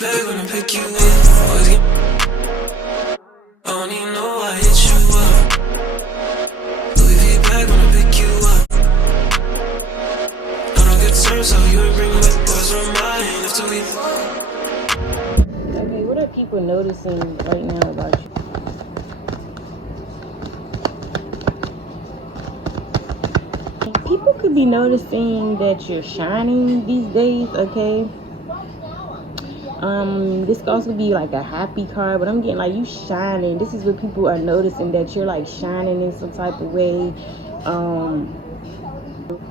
Back when I pick you up, always get. I don't even know I hit you up. Louis V back when I pick you up. I don't get turned, so you ain't bring back boys from mine after we. Okay, what are people noticing right now about you? People could be noticing that you're shining these days, okay? This could also be like a happy card, but I'm getting like you shining. This is what people are noticing, that you're like shining in some type of way,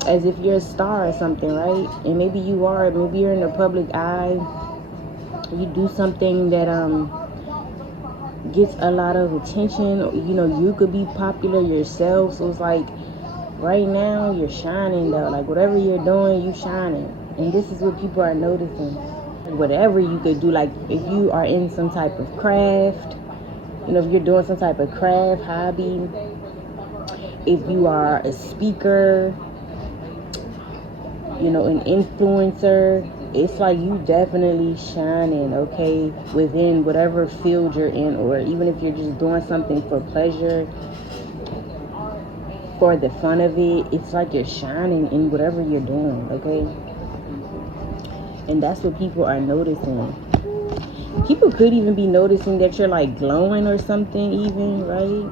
as if you're a star or something, right? And maybe you are, maybe you're in the public eye. You do something that gets a lot of attention. You know, you could be popular yourself, so it's like right now you're shining though. Like whatever you're doing, you shining, and this is what people are noticing. Whatever you could do, like if you are in some type of craft, you know, if you're doing some type of craft hobby, if you are a speaker, you know, an influencer, it's like you definitely shining, okay, within whatever field you're in. Or even if you're just doing something for pleasure, for the fun of it, it's like you're shining in whatever you're doing, okay? And that's what people are noticing. People could even be noticing that you're like glowing or something even, right?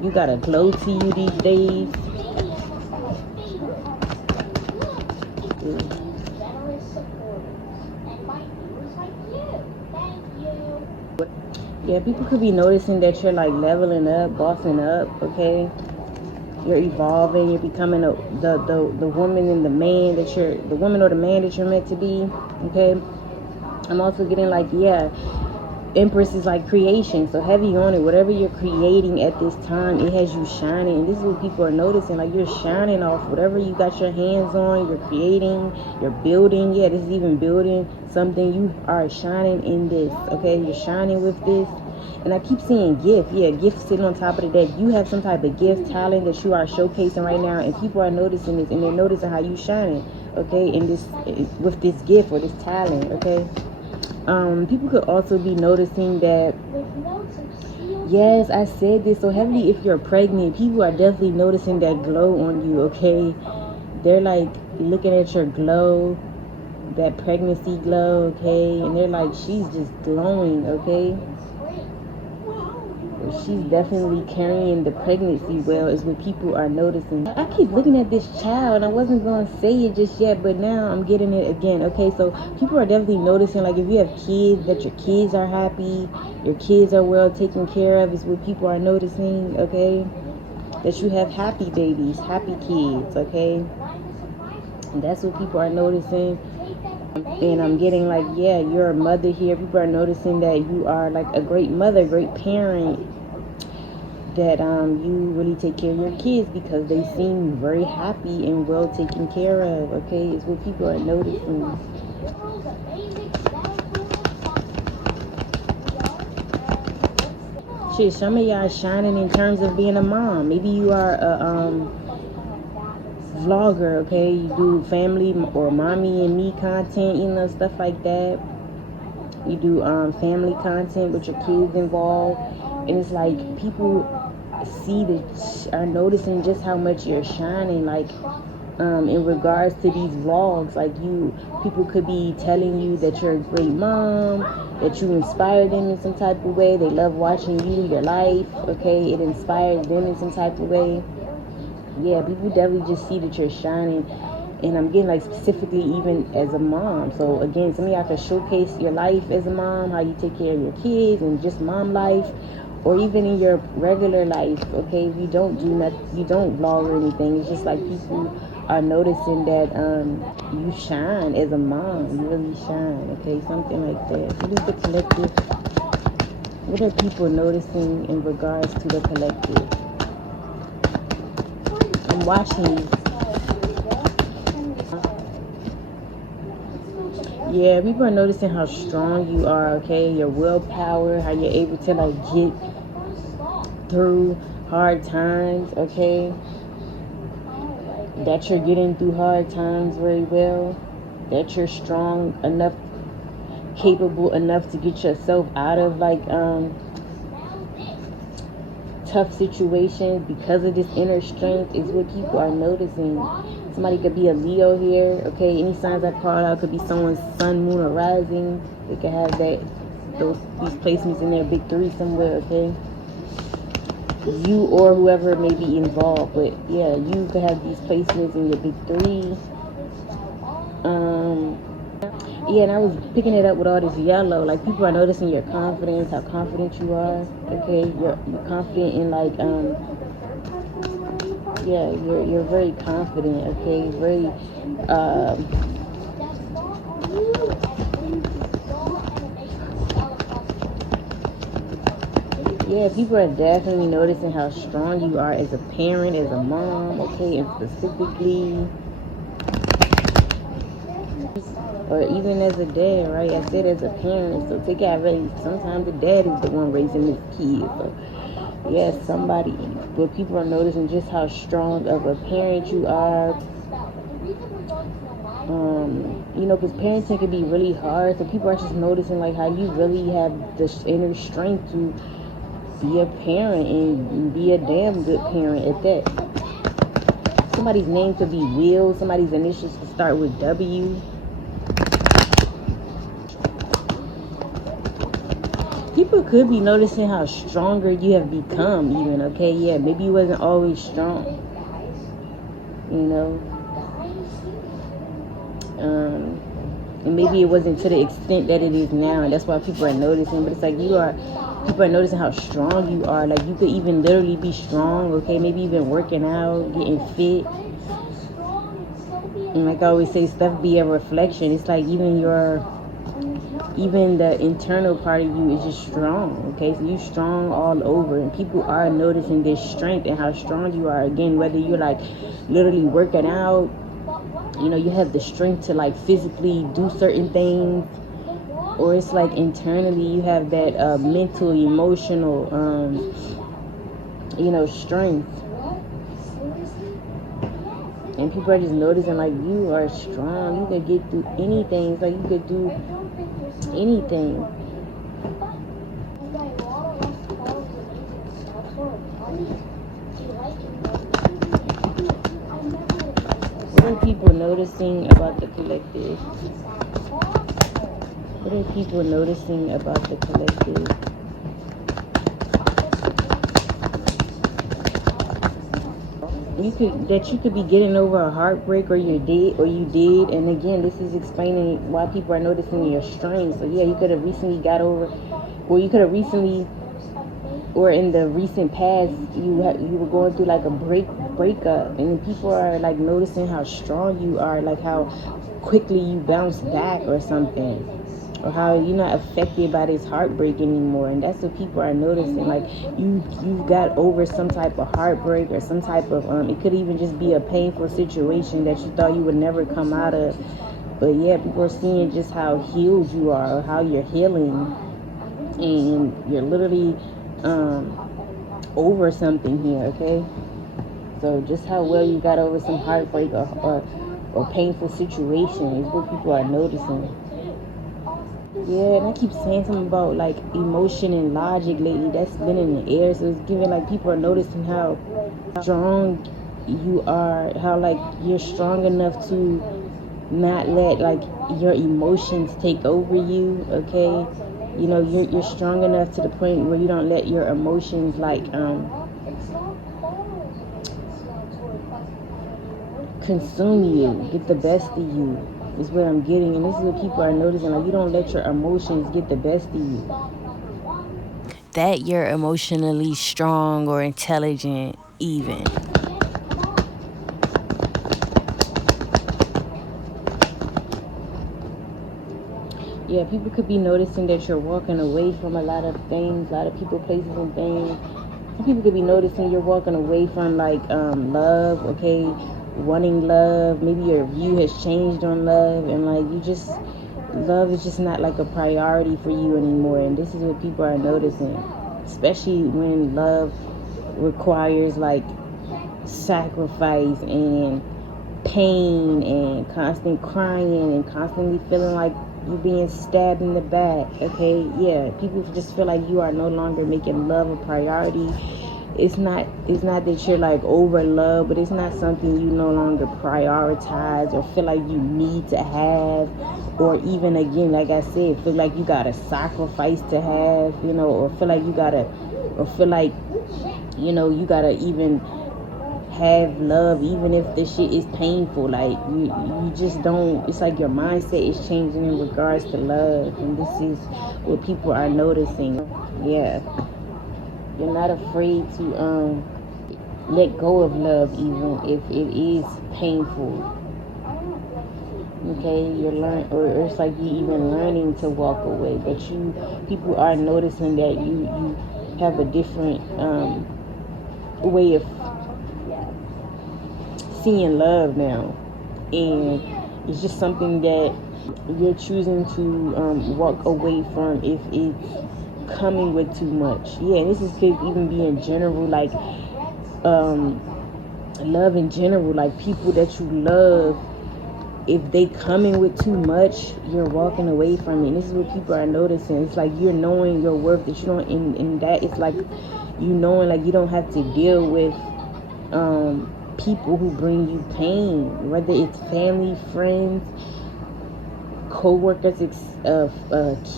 You got a glow to you these days. Yeah, people could be noticing that you're like leveling up, bossing up, okay? You're evolving, you're becoming the woman and the man that you're, the woman or the man that you're meant to be, okay? I'm also getting like, yeah, Empress is like creation, so heavy on it. Whatever you're creating at this time, it has you shining, and this is what people are noticing. Like you're shining off whatever you got your hands on. You're creating, you're building. Yeah, this is even building something. You are shining in this, okay? You're shining with this. And I keep seeing gift. Yeah, gift sitting on top of the deck. You have some type of gift, talent that you are showcasing right now, and people are noticing this, and they're noticing how you shining, okay, in this, with this gift or this talent, okay? People could also be noticing that, yes, I said this so heavily, if you're pregnant, people are definitely noticing that glow on you, okay? They're like looking at your glow, that pregnancy glow, okay? And they're like, she's just glowing, okay? She's definitely carrying the pregnancy well, is what people are noticing. I keep looking at this child, and I wasn't going to say it just yet, but now I'm getting it again, okay? So people are definitely noticing, like if you have kids, that your kids are happy, your kids are well taken care of, is what people are noticing, okay? That you have happy babies, happy kids, okay? And that's what people are noticing. And I'm getting like, yeah, you're a mother here. People are noticing that you are like a great mother, great parent, that you really take care of your kids because they seem very happy and well taken care of, okay? Is what people are noticing. Shit, some of y'all shining in terms of being a mom. Maybe you are a vlogger, okay? You do family or mommy and me content, you know, stuff like that. You do family content with your kids involved, and it's like people see that, are noticing just how much you're shining, like in regards to these vlogs. Like people could be telling you that you're a great mom, that you inspire them in some type of way. They love watching you, your life, okay? It inspires them in some type of way. Yeah, people definitely just see that you're shining. And I'm getting like specifically even as a mom. So again, some of y'all can showcase your life as a mom, how you take care of your kids and just mom life, or even in your regular life, okay? If you don't do nothing, you don't vlog or anything, it's just like people are noticing that you shine as a mom. You really shine, okay? Something like that. What is the collective? What are people noticing in regards to the collective? I'm watching you. Yeah, people are noticing how strong you are, okay? Your willpower, how you're able to like get through hard times, okay? That you're getting through hard times very well. That you're strong enough capable enough to get yourself out of like tough situations because of this inner strength is what people are noticing. Somebody could be a Leo here, okay? Any signs I called out could be someone's sun, moon, or rising. They could have these placements in their big three somewhere, okay? You or whoever may be involved, but yeah, you could have these placements in your big three. Yeah, and I was picking it up with all this yellow. Like, people are noticing your confidence, how confident you are. Okay, you're confident in like yeah, you're very confident. Okay, very yeah, people are definitely noticing how strong you are as a parent, as a mom. Okay, and specifically. Or even as a dad, right? I said as a parent, so take out really. Sometimes the dad is the one raising his kids. So yes, somebody, but people are noticing just how strong of a parent you are. You know, because parenting can be really hard. So people are just noticing like how you really have the inner strength to be a parent and be a damn good parent at that. Somebody's name could be Will. Somebody's initials could start with W. People could be noticing how stronger you have become even, okay? Yeah, maybe you wasn't always strong, you know? And maybe it wasn't to the extent that it is now, and that's why people are noticing. But it's like people are noticing how strong you are. Like, you could even literally be strong, okay? Maybe even working out, getting fit. And like I always say, stuff be a reflection. It's like even the internal part of you is just strong, okay? So you're strong all over, and people are noticing this strength and how strong you are. Again, whether you're like literally working out, you know, you have the strength to like physically do certain things, or it's like internally you have that mental, emotional, you know, strength. And people are just noticing like you are strong. You can get through anything. It's like you could do anything. What are people noticing about the collective? What are people noticing about the collective? You could be getting over a heartbreak, or you did, and again, this is explaining why people are noticing your strength. So yeah, you could have recently got over, or in the recent past, you were going through like a breakup, and people are like noticing how strong you are, like how quickly you bounce back or something, or how you're not affected by this heartbreak anymore. And that's what people are noticing. Like you got over some type of heartbreak, or some type of it could even just be a painful situation that you thought you would never come out of. But yeah, people are seeing just how healed you are, or how you're healing, and you're literally over something here, okay? So just how well you got over some heartbreak or painful situation is what people are noticing. Yeah, and I keep saying something about like emotion and logic lately. That's been in the air, so it's giving like people are noticing how strong you are, how like you're strong enough to not let like your emotions take over you, okay? You know, you're strong enough to the point where you don't let your emotions like consume you, get the best of you, is what I'm getting. And this is what people are noticing. Like, you don't let your emotions get the best of you. That you're emotionally strong or intelligent even. Yeah, people could be noticing that you're walking away from a lot of things, a lot of people, places, and things. Some people could be noticing you're walking away from like love, okay, wanting love. Maybe your view has changed on love, and like love is just not like a priority for you anymore. And this is what people are noticing, especially when love requires like sacrifice and pain and constant crying and constantly feeling like you're being stabbed in the back. Okay, yeah, people just feel like you are no longer making love a priority. It's not that you're like over love, but it's not something you no longer prioritize or feel like you need to have, or even, again, like I said, feel like you gotta sacrifice to have, or feel like you gotta, or feel like, you gotta even have love even if this shit is painful. Like you just don't, it's like your mindset is changing in regards to love, and this is what people are noticing. Yeah, you're not afraid to let go of love even if it is painful. Okay, or it's like you even learning to walk away, but people are noticing that you have a different way of seeing love now, and it's just something that you're choosing to walk away from if it's coming with too much. Yeah, and this is could even be in general, like love in general, like people that you love. If they coming with too much, you're walking away from it. And this is what people are noticing. It's like you're knowing your worth, that you don't, in that it's like you knowing like you don't have to deal with people who bring you pain, whether it's family, friends, co-workers,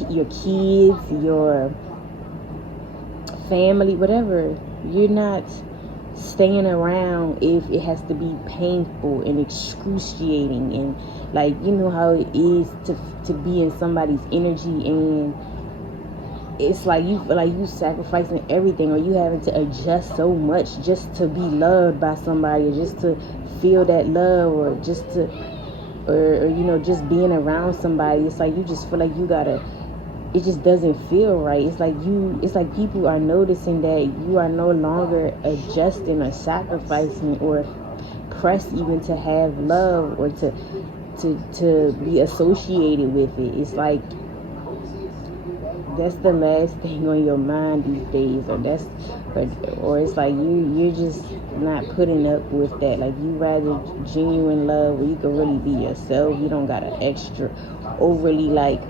your kids, your family, whatever. You're not staying around if it has to be painful and excruciating, and like, how it is to be in somebody's energy, and it's like you feel like you sacrificing everything, or you having to adjust so much just to be loved by somebody, or just to feel that love, or just to, or just being around somebody. It's like you just feel like you gotta, it just doesn't feel right. It's like people are noticing that you are no longer adjusting or sacrificing or pressed even to have love or to be associated with it. It's like that's the last thing on your mind these days, or it's like you're just not putting up with that. Like, you rather genuine love where you can really be yourself. You don't gotta extra overly like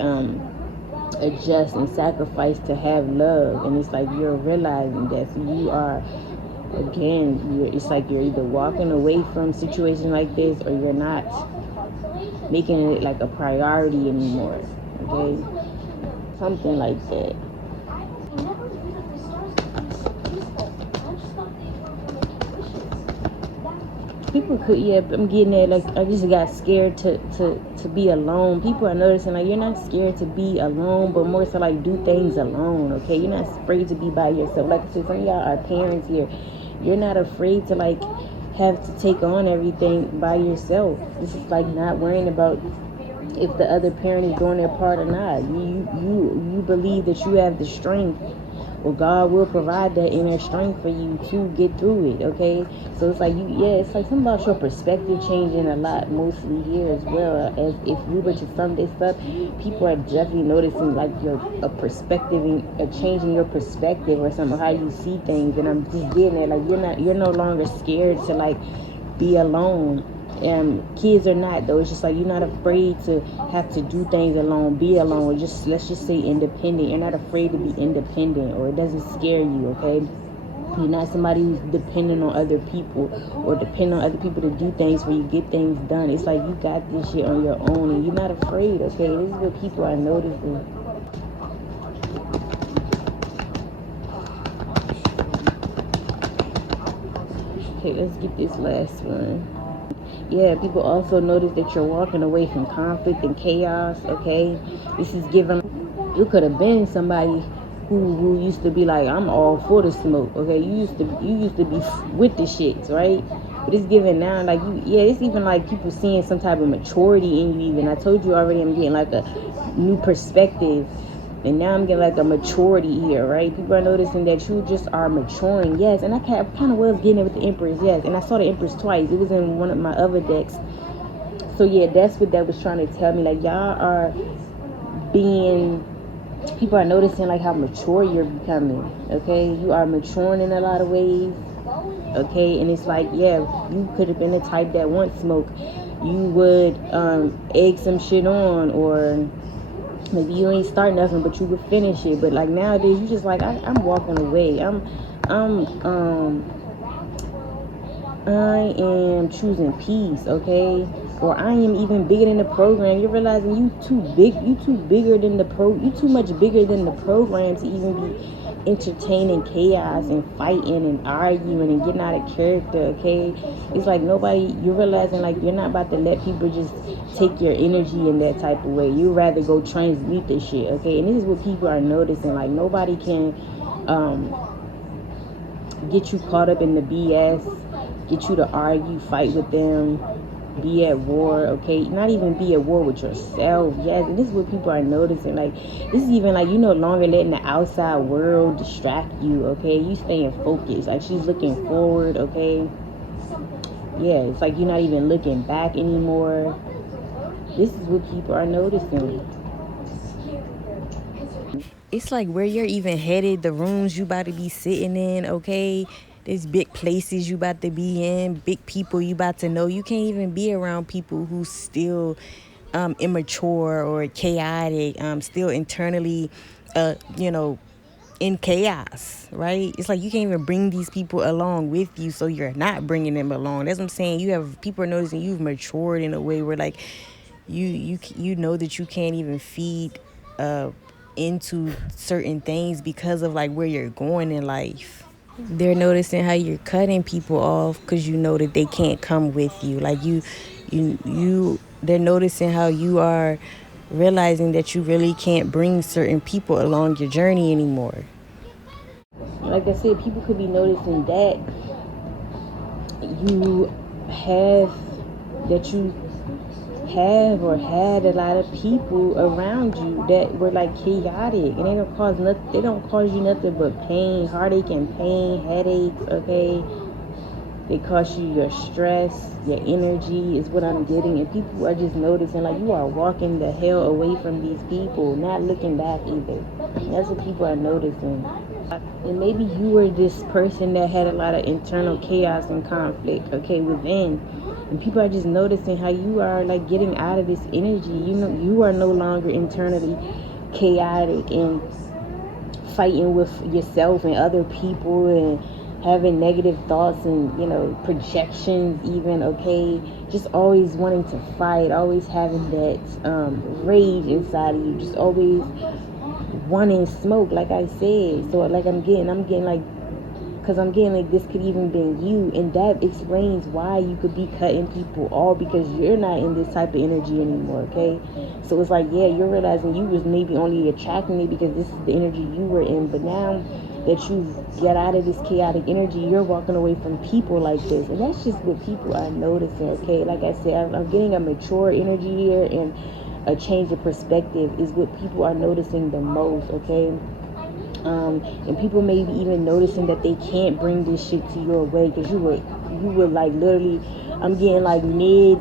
adjust and sacrifice to have love. And it's like you're realizing that. So you are, again, it's like you're either walking away from situations like this, or you're not making it like a priority anymore. Okay, something like that. People could, yeah, I'm getting at, like, I just got scared to be alone. People are noticing, like, you're not scared to be alone, but more so, like, do things alone, okay? You're not afraid to be by yourself. Like I said, some of y'all are parents here. You're not afraid to, like, have to take on everything by yourself. This is, like, not worrying about if the other parent is doing their part or not. You believe that you have the strength. Well, God will provide that inner strength for you to get through it, okay? So it's like it's like something about your perspective changing a lot, mostly here as well. As if we were to sum this up, people are definitely noticing like a perspective, a change in your perspective or something, how you see things. And I'm just getting it, like you're no longer scared to like be alone. Kids are not, though. It's just like you're not afraid to have to do things alone, be alone, or just, let's just say, independent. You're not afraid to be independent, or it doesn't scare you, okay? You're not somebody who's dependent on other people or depending on other people to do things for you, get things done. It's like you got this shit on your own and you're not afraid, okay? This is what people are noticing. Okay, let's get this last one. Yeah, people also notice that you're walking away from conflict and chaos, okay? This is giving, you could have been somebody who used to be like, I'm all for the smoke, okay? You used to be with the shits, right? But it's giving now, like, it's even like people seeing some type of maturity in you even. I told you already, I'm getting like a new perspective. And now I'm getting like a maturity here, right? People are noticing that you just are maturing, yes. And I kind of was getting it with the Empress, yes. And I saw the Empress twice. It was in one of my other decks. So yeah, that's what that was trying to tell me. Like, y'all are being, people are noticing like how mature you're becoming, okay? You are maturing in a lot of ways. okay? And it's like, yeah, you could have been the type that wants smoke. You would egg some shit on, or maybe you ain't start nothing, but you would finish it. But like nowadays, you just like, I'm walking away. I'm I am choosing peace, okay? Or I am even bigger than the program. You're realizing you too bigger than you too much bigger than the program to even be entertaining chaos and fighting and arguing and getting out of character, okay? It's like you're realizing like you're not about to let people just take your energy in that type of way. You'd rather go transmute this shit, okay? And this is what people are noticing. Like nobody can get you caught up in the BS, get you to argue, fight with them, be at war, okay? Not even be at war with yourself. Yes, and this is what people are noticing. Like, this is even like you no longer letting the outside world distract you, okay? You staying focused. Like, she's looking forward, okay? Yeah, it's like you're not even looking back anymore. This is what people are noticing. It's like where you're even headed, the rooms you about to be sitting in, okay? There's big places you about to be in, big people you about to know. You can't even be around people who still immature or chaotic, still internally, in chaos, right? It's like you can't even bring these people along with you, so you're not bringing them along. That's what I'm saying. People are noticing you've matured in a way where like you know that you can't even feed into certain things because of like where you're going in life. They're noticing how you're cutting people off because you know that they can't come with you. Like they're noticing how you are realizing that you really can't bring certain people along your journey anymore. Like I said, people could be noticing that you have or had a lot of people around you that were like chaotic, and they don't cause you nothing but pain, heartache and pain, headaches, okay? They cause you your stress, your energy is what I'm getting. And people are just noticing like you are walking the hell away from these people, not looking back either. That's what people are noticing. And maybe you were this person that had a lot of internal chaos and conflict, okay, within. And people are just noticing how you are like getting out of this energy. You know, you are no longer internally chaotic and fighting with yourself and other people and having negative thoughts and, projections even, okay? Just always wanting to fight, always having that rage inside of you, just always wanting smoke, like I said. So like I'm getting like, because I'm getting like this could even be you, and that explains why you could be cutting people off, because you're not in this type of energy anymore, okay? So it's like, yeah, you're realizing you was maybe only attracting me because this is the energy you were in, but now that you get out of this chaotic energy, you're walking away from people like this. And that's just what people are noticing, okay? Like I said, I'm getting a mature energy here, and a change of perspective is what people are noticing the most, okay? And people may be even noticing that they can't bring this shit to your way, because you would like literally, I'm getting like mid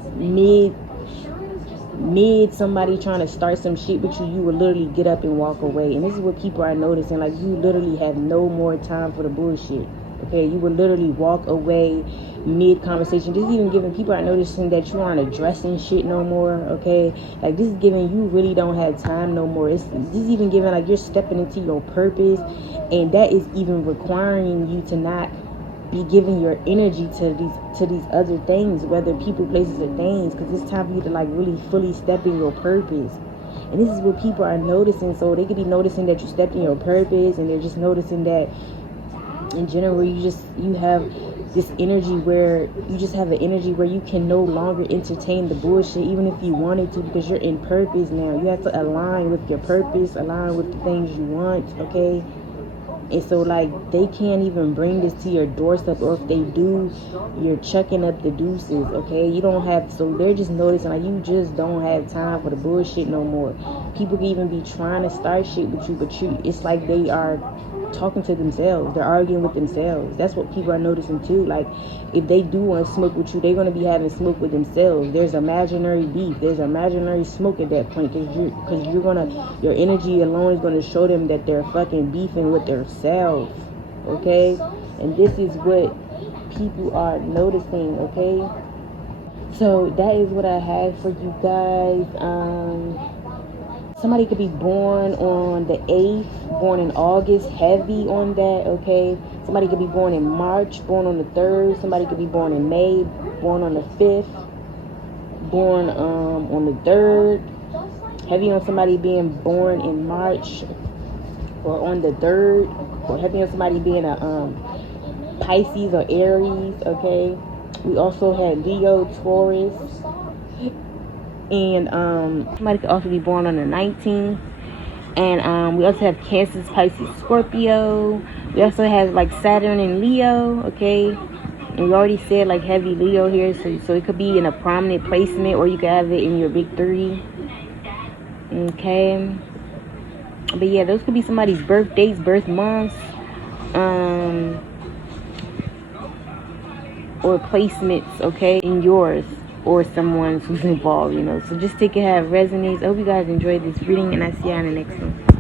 somebody trying to start some shit with you, you would literally get up and walk away. And this is what people are noticing, like you literally have no more time for the bullshit, okay? You would literally walk away mid conversation. This is even giving people are noticing that you aren't addressing shit no more, okay? Like this is giving you really don't have time no more. This is even giving like you're stepping into your purpose, and that is even requiring you to not be giving your energy to these other things, whether people, places, or things, because it's time for you to like really fully step in your purpose. And this is what people are noticing. So they could be noticing that you stepped in your purpose, and they're just noticing that in general you have this energy where you just have an energy where you can no longer entertain the bullshit, even if you wanted to, because you're in purpose now. You have to align with your purpose, align with the things you want, okay? And so like they can't even bring this to your doorstep, or if they do, you're chucking up the deuces, okay? You don't have, so they're just noticing like you just don't have time for the bullshit no more. People can even be trying to start shit with you, but it's like they are talking to themselves. They're arguing with themselves. That's what people are noticing too. Like if they do want to smoke with you, they're going to be having smoke with themselves. There's imaginary beef, there's imaginary smoke at that point, because your energy alone is going to show them that they're fucking beefing with themselves, okay? And this is what people are noticing, okay? So that is what I have for you guys. Somebody could be born on the 8th, born in August, heavy on that, okay? Somebody could be born in March, born on the 3rd. Somebody could be born in May, born on the 5th, born on the 3rd. Heavy on somebody being born in March or on the 3rd. Or heavy on somebody being a Pisces or Aries, okay? We also had Leo, Taurus. And somebody could also be born on the 19th. And we also have Cancer, Pisces, Scorpio. We also have like Saturn and Leo, okay? And we already said like heavy Leo here, so it could be in a prominent placement, or you could have it in your big 3. Okay. But yeah, those could be somebody's birth dates, birth months, or placements, okay, in yours or someone's who's involved, you know. So just take it how it resonates. I hope you guys enjoyed this reading, and I see you on the next one.